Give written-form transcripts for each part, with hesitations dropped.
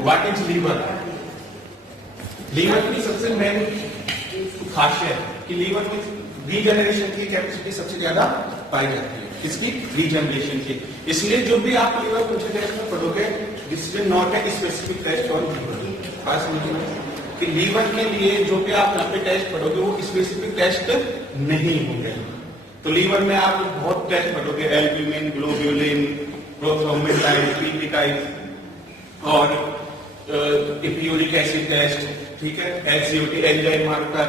What is liver? Liver की सबसे main खासियत कि लीवर में रीजनरेशन की कैपेसिटी सबसे ज्यादा पाई जाती है, इसकी रीजनरेशन की। इसलिए जो भी आप लीवर फंक्शन टेस्ट में पढ़ोगे, this is not a specific test on liver. बात समझिए कि लीवर के लिए जो भी आप यहाँ पे टेस्ट पढ़ोगे वो स्पेसिफिक टेस्ट नहीं होंगे। तो लीवर में आप बहुत टेस्ट पढ़ोगे, एल्ब्यूमिन, ग्लोब्यूलिन, प्रोथ्रोम्बिन, पीपीटाइड और यूरिक एसिड टेस्ट, ठीक है, एचसीओटी एंजाइम मार्कर।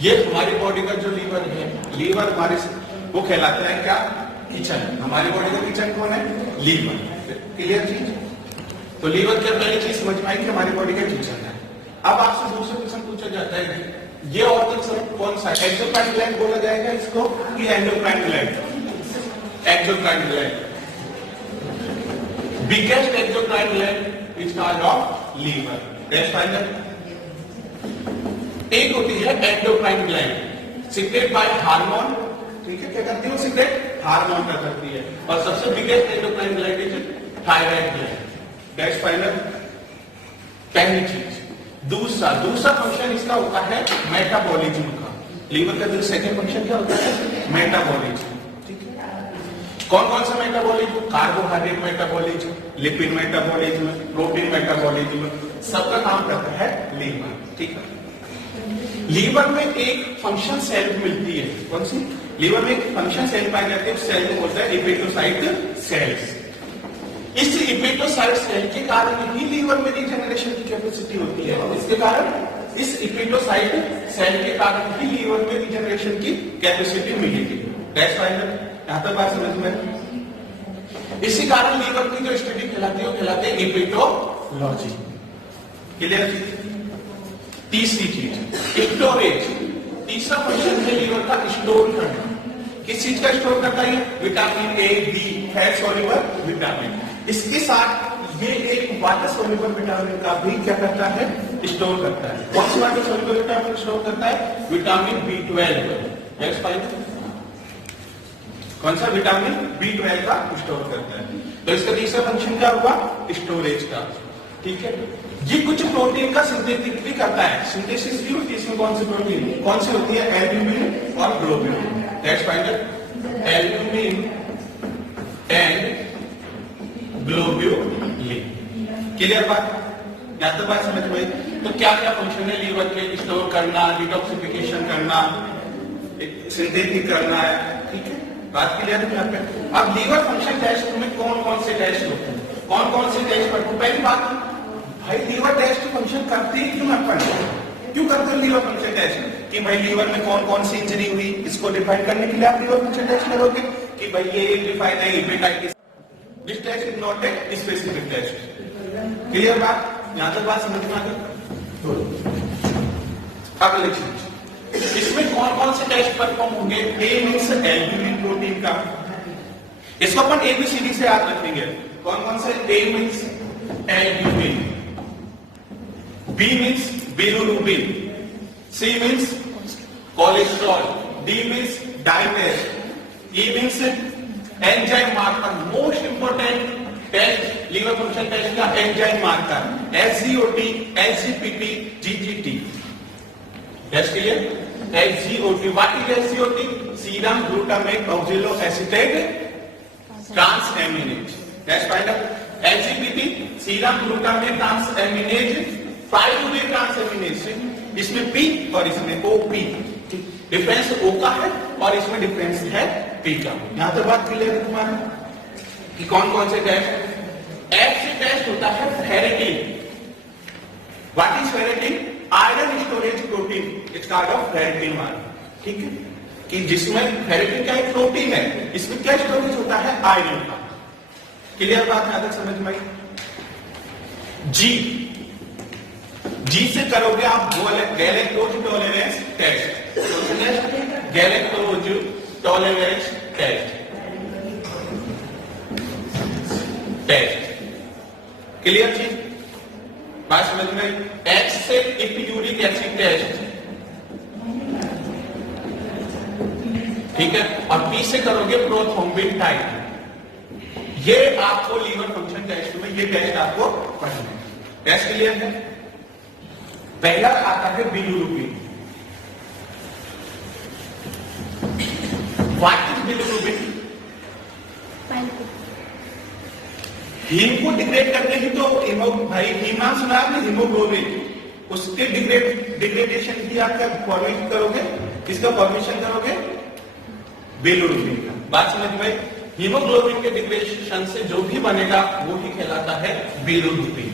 ये हमारी बॉडी का जो लीवर है, लीवर हमारे वो कहलाता है क्या? किचन। हमारी बॉडी का किचन कौन है? लीवर। क्लियर चीज? तो लीवर क्या पहली चीज समझ में आई कि हमारी बॉडी का किचन है। अब आपसे दूसरा क्वेश्चन पूछा जाता है कि ये ऑर्गन कौन सा? एक्सोक्राइन ग्लैंड बोला जाएगा इसको कि endocrine gland? Exocrine gland. Biggest exocrine gland is called of liver. That's final. एक होती है endocrine gland, secrete by hormone, ठीक है, क्या करती है वो? सीक्रेट हार्मोन का करती है। और सबसे biggest endocrine gland is thyroid gland. That's final, पहली चीज। दूसरा फंक्शन इसका होता है मेटाबॉलिज्म का। लीवर का जो सेकंड फंक्शन क्या होता है? मेटाबॉलिज्म, ठीक है। कौन कौन सा metabolism? Carbohydrate metabolism, lipid metabolism, protein metabolism, सबका काम करता है लीवर, ठीक है। लीवर में एक फंक्शन सेल मिलती है, कौन सी? लीवर में एक फंक्शन सेल पाई जाती है, सेल को बोलता है हिपेटोसाइट सेल्स। इस हिपेटोसाइट सेल के कारण ही लीवर में रीजनरेशन की कैपेसिटी होती है। इसके कारण, इस हिपेटोसाइट सेल के कारण ही लीवर में रीजनरेशन की कैपेसिटी मिलेगी। That's final. यहां तक बात समझ में? इसी कारण लीवर की जो स्टडी कहलाती है वो कहलाती है हिपेटोलॉजी। क्लियर? तीसरी चीज स्टोरेज। तीसरा फंक्शन है लीवर का स्टोर करना। किस चीज का स्टोर करता है? Vitamin A, B, fat soluble vitamin. इसके साथ ये एक वाटर सॉल्युबल विटामिन का भी क्या करता है? स्टोर करता है। कौन सी वाटर सॉल्युबल विटामिन स्टोर करता है? Vitamin B12। That's fine. कौन सा? विटामिन B12 का स्टोर करता है। तो इसका तीसरा फंक्शन क्या हुआ? स्टोरेज का, ठीक है। ये कुछ प्रोटीन का सिंथेसिस भी करता है। सिंथेसिस भी होती है इसमें। कौन सी प्रोटीन? कौन सी होती है? एल्ब्यूमिन और globulin. That's final, albumin and globulin. Clear बात? या तो बात समझ में? तो क्या क्या फंक्शन है लीवर के? स्टोर करना, डिटॉक्सिफिकेशन करना, सिंथेटिक करना है, ठीक है। बात क्लियर है यहाँ पे? अब लीवर फंक्शन टेस्ट में कौन कौन से टेस्ट होते हैं? कौन कौन से टेस्ट करते हैं? पहली बात, भाई लीवर टेस्ट फंक्शन करते ही क्यों अपन? क्यों करते हो लीवर फंक्शन टेस्ट? कि भाई लीवर में कौन कौन सी इंजरी हुई, इसको डिफाइन करने के लिए आप लीवर फंक्शन टेस्ट करोगे कि भाई ये एक डिफाइन है hepatitis. This test is not a specific test. Clear बात? यहां तक बात समझ में आ गई? अगली चीज, इसमें कौन कौन से टेस्ट परफॉर्म होंगे? ए मींस एल्ब्यूमिन प्रोटीन का, इसको अपन एबीसीडी से याद रखेंगे। कौन कौन से? A means albumin, B means bilirubin, C means cholesterol, D means dimer, E means enzyme marker. Most important test liver function test का enzyme marker SGOT, SGPT, GGT. That's clear? SGOT. What is SGOT? Serum glutamate oxaloacetate transaminase. That's fine. SGPT serum glutamate transaminase 5-way transamination. इसमें P और इसमें OP। Difference O का है और इसमें difference है P का। यहां तक बात क्लियर है तुम्हारा कि कौन कौन से टेस्ट? F से टेस्ट होता है ferritin. What is ferritin? Iron storage protein. It's called off ferritin 1, ठीक है। कि जिसमें फेरेटिन का एक प्रोटीन है, इसमें क्या स्टोरेज होता है? आयरन का। क्लियर बात? यहां तक समझ में आई? जी से करोगे आप galactose tolerance test. Galactose tolerance test. Clear चीज? बात समझ में आई? X से यूरिक एसिड टेस्ट, ठीक है। और P से करोगे प्रोथ्रोम्बिन टाइप। ये आपको लीवर फंक्शन टेस्ट में ये टेस्ट आपको पढ़ना है। टेस्ट क्लियर है? पहला आता है bilirubin. What is bilirubin? Heme को डिग्रेड करने की तो भाई हीम नाम सुना आपने, हीमोग्लोबिन, उसके डिग्रेडेशन की आप क्या फॉर्मेशन करोगे, किसका फॉर्मेशन करोगे? बिलिरुबिन का। बात समझ में? हीमोग्लोबिन के डिग्रेडेशन से जो भी बनेगा वो ही कहलाता है बिलिरुबिन।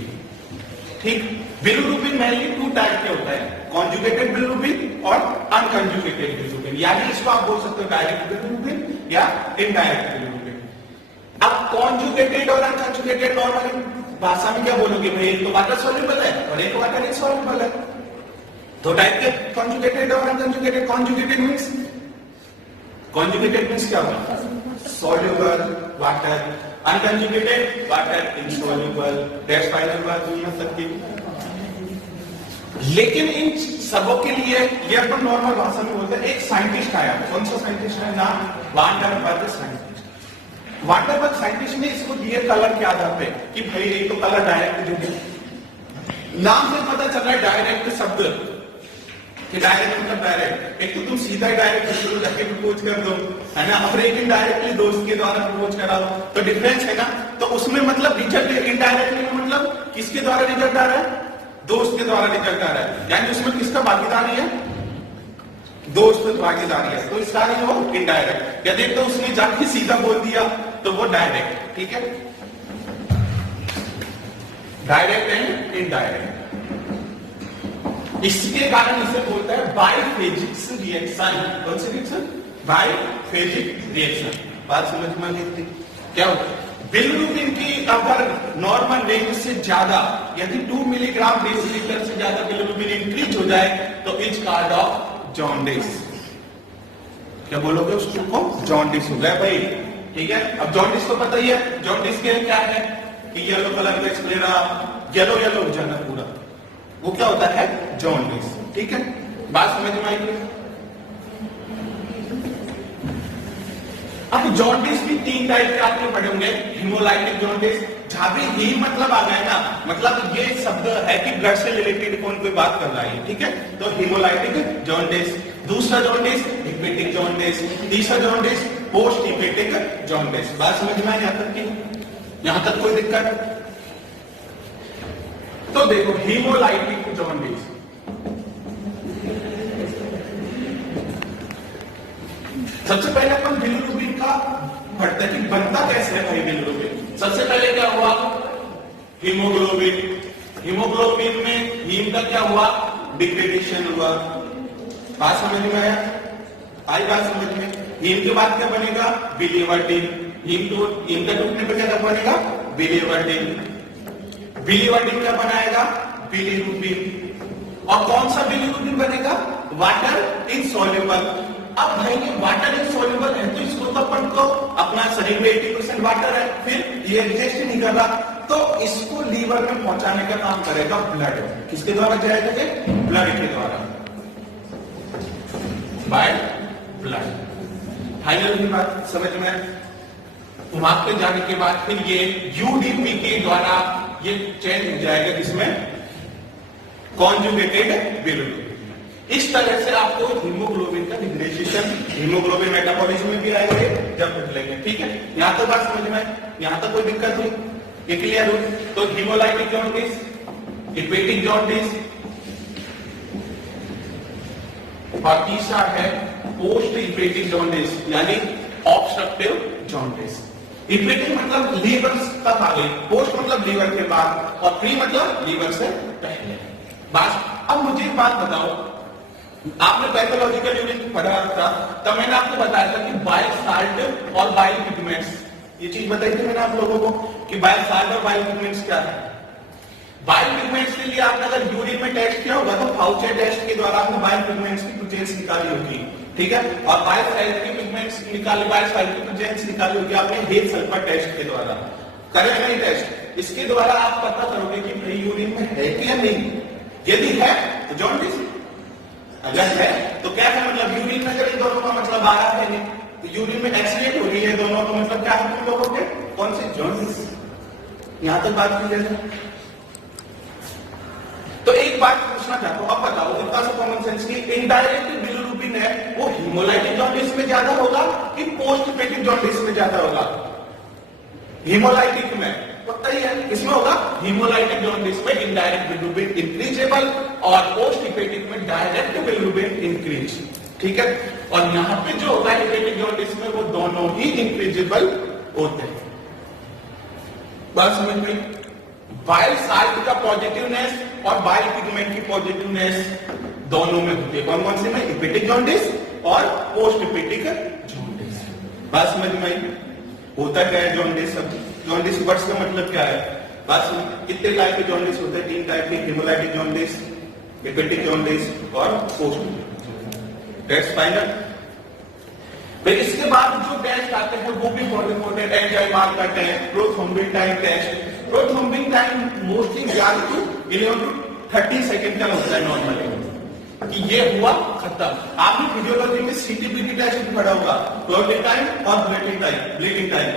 ठीक, बिलिरुबिन मेनली 2 टाइप के होता है, कॉन्जुगेटेड बिलिरुबिन और अनकॉन्जुगेटेड बिलिरुबिन, यानी इसको आप बोल सकते हो डायरेक्ट बिलिरुबिन या इनडायरेक्ट बिलिरुबिन। अब कॉन्जुगेटेड और अनकॉन्जुगेटेड नॉर्मली भाषा में क्या बोलोगे भाई? एक तो वाटर सॉल्युबल है और एक वाटर इनसॉल्युबल है। दो टाइप के कॉन्जुगेटेड और अनकॉन्जुगेटेड। कॉन्जुगेटेड मींस क्या होगा? Soluble water, unconjugated water insoluble. That's final बात हुई ना सबकी। लेकिन इन सबों के लिए ये अपन नॉर्मल भाषा में बोलते हैं। एक साइंटिस्ट आया, कौन सा साइंटिस्ट है? नाम वांडरबर्ग साइंटिस्ट। वांडरबर्ग साइंटिस्ट ने इसको दिए कलर के आधार पे कि भाई एक तो कलर डायरेक्ट दे दे। नाम से पता चल रहा है डायरेक्ट शब्द कि डायरेक्ट मतलब डायरेक्ट। एक तो तुम सीधा डायरेक्ट शुरू जाके प्रपोज कर दो, है ना, और एक इनडायरेक्टली दोस्त के द्वारा प्रपोज करा दो, तो डिफरेंस है ना। तो उसमें मतलब रिजल्ट इनडायरेक्टली में मतलब किसके द्वारा रिजल्ट आ रहा है? दोस्त के द्वारा रिजल्ट आ रहा है, यानी उसमें किसका भागीदारी है? दोस्त भागीदारी है, तो इसका नहीं वो इनडायरेक्ट। यदि तो उसने जाके सीधा बोल दिया तो वो डायरेक्ट। ठीक है, डायरेक्ट एंड इनडायरेक्ट। इसके कारण इसे बोलता है बाइफेजिक रिएक्शन। कौन सी रिएक्शन? बाइफेजिक रिएक्शन। बात समझ में आती? क्या होता है? बिलिरुबिन की अगर नॉर्मल रेंज से ज्यादा, यदि 2 मिलीग्राम डेसिलीटर से ज्यादा बिलिरुबिन इंक्रीज हो जाए तो इज कॉल्ड ऑफ जॉन्डिस। क्या बोलोगे उसको? जॉन्डिस हो गया भाई। ठीक है, अब जॉन्डिस तो पता ही है, जॉन्डिस के क्या है कि येलो कलर का एक्सप्लेना, येलो हो जाना पूरा, वो क्या होता है? जॉन्डिस। ठीक है, बात समझ में आई? अब जॉन्डिस भी 3 टाइप के आपने पढ़े होंगे। हिमोलाइटिक जॉन्डिस, जहां भी ही मतलब आ गया ना, मतलब ये शब्द है कि ब्लड से रिलेटेड कौन कोई बात कर रहा है। ठीक है, तो हिमोलाइटिक जॉन्डिस। दूसरा जॉन्डिस हिपेटिक जॉन्डिस। तीसरा जॉन्डिस पोस्ट हिपेटिक जॉन्डिस। बात समझ में आई यहां तक की? यहां तक कोई दिक्कत? तो देखो, हिमोलाइटिक जॉन्डिस, सबसे पहले अपन बिलिरुबिन का पढ़ते हैं कि बनता कैसे है भाई बिलिरुबिन। सबसे पहले क्या हुआ? हीमोग्लोबिन। हीमोग्लोबिन में हीम का क्या हुआ? डिग्रेडेशन हुआ। बात समझ में आया? आई बात समझ में? हीम के बाद क्या बनेगा? बिलिवर्डिन। हीम का टूटने पर क्या बनेगा? बिलिवर्डिन। बिलिवर्डिन क्या बनाएगा? बिलिरुबिन। और कौन सा बिलिरुबिन बनेगा? Water insoluble. अब भाई ये वाटर इनसॉल्युबल है तो इसको तो अपन को अपना शरीर में 80% वाटर है, फिर ये एग्जिस्ट नहीं कर रहा, तो इसको लीवर में पहुंचाने का काम करेगा ब्लड। किसके द्वारा जाएगा? ब्लड के द्वारा, बाय ब्लड। फाइनल बात समझ में? वहां पे जाने के बाद फिर ये यूडीपी के द्वारा ये चेंज हो जाएगा, जिसमें कॉन्जुगेटेड बिलिरुबिन। इस तरह से आपको हीमोग्लोबिन का डिग्रेडेशन, हीमोग्लोबिन मेटाबॉलिज्म में भी आएंगे जब लेंगे। ठीक है, यहां तक बात समझ में? यहां तक कोई दिक्कत हुई? ये क्लियर हुई? तो हीमोलाइटिक जॉन्डिस, हिपेटिक जॉन्डिस, और तीसरा है पोस्ट हिपेटिक जॉन्डिस, यानी ऑब्स्ट्रक्टिव जॉन्डिस। हिपेटिक मतलब लीवर तक आ गई, पोस्ट मतलब लीवर के बाद, और प्री मतलब लीवर से पहले। बात, अब मुझे एक बात बताओ, आपने पैथोलॉजिकल यूनिट पढ़ा था, तब मैंने आपको बताया था कि बाइल साल्ट और बाइल पिगमेंट्स, ये चीज बताई थी मैंने आप लोगों को कि बाइल साल्ट और बाइल पिगमेंट्स क्या है। बाइल पिगमेंट्स के लिए आपने अगर यूरिन में टेस्ट किया होगा तो फाउचे टेस्ट के द्वारा आपने बाइल पिगमेंट्स की प्रेजेंस निकाली होगी। ठीक है, और बाइल साल्ट की पिगमेंट्स निकाली, बाइल साल्ट की प्रेजेंस निकाली होगी आपने हेल सल्फर टेस्ट के द्वारा। करें नहीं टेस्ट, इसके द्वारा आप पता करोगे कि भाई यूरिन में है कि नहीं। यदि है तो जॉन्डिस, अगर है तो क्या है मतलब यूरिन में अगर इन दोनों का मतलब आ रहा है नहीं, यूरिन में एक्सीडेंट हो रही है दोनों, तो मतलब क्या है तुम लोगों के? कौन से? जॉन्डिस। यहां तक बात की जाए तो एक बात पूछना चाहता हूं, अब बताओ इतना सा कॉमन सेंस की, इनडायरेक्ट बिलिरुबिन है वो हीमोलाइटिक जॉन्डिस में ज्यादा होगा कि पोस्ट हेपेटिक जॉन्डिस में ज्यादा होगा? हीमोलाइटिक में पता ही है, इसमें होगा हीमोलाइटिक जॉन्डिस में इनडायरेक्ट बिलिरुबिन इंक्रीजेबल और पोस्ट हेपेटिक में डायरेक्ट बिलिरुबिन इंक्रीज। ठीक है, और यहां पे जो होगा हेपेटिक जॉन्डिस में वो दोनों ही इंक्रीजेबल होते हैं। बात समझ में? बाइल साल्ट का पॉजिटिवनेस और बाइल पिगमेंट की पॉजिटिवनेस दोनों में होती है। कौन कौन से में? हेपेटिक जॉन्डिस और पोस्ट हेपेटिक जॉन्डिस। बात समझ में आई? होता क्या है जॉन्डिस? जॉन्डिस वर्ड्स का मतलब क्या है? बात समझ? कितने टाइप के जॉन्डिस होते हैं? 3 टाइप के, हीमोलाइटिक जॉन्डिस, हेपेटिक जॉन्डिस और पोस्ट। That's final. फिर इसके बाद जो टेस्ट आते हैं वो भी बहुत इंपॉर्टेंट है। एंजाइम का test, prothrombin time test. Prothrombin time mostly 11 to 11 to 30 second का होता है नॉर्मली, कि ये हुआ खत्म। आपने फिजियोलॉजी में सीटीबीटी टेस्ट भी पढ़ा होगा, क्लोटिंग टाइम और ब्लीडिंग टाइम।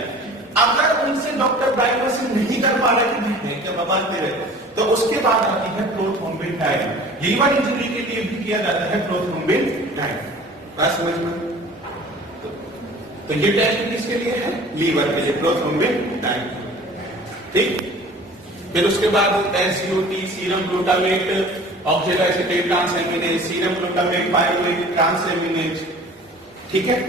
अगर उनसे डॉक्टर डायग्नोसिस नहीं कर पा रहे कि क्या बवाल दे रहे, तो उसके बाद आती है प्रोथ्रोम्बिन टाइम। लीवर इंजरी के लिए भी किया जाता है प्रोथ्रोम्बिन टाइम। बात समझ में? तो ये टेस्ट किसके लिए है? लीवर के लिए, प्रोथ्रोम्बिन टाइम। ठीक, फिर उसके बाद SGOT, serum glutamate, ऑक्जेलोएसीटेट transaminase, serum glutamate, pyruvate transaminase. ठीक है,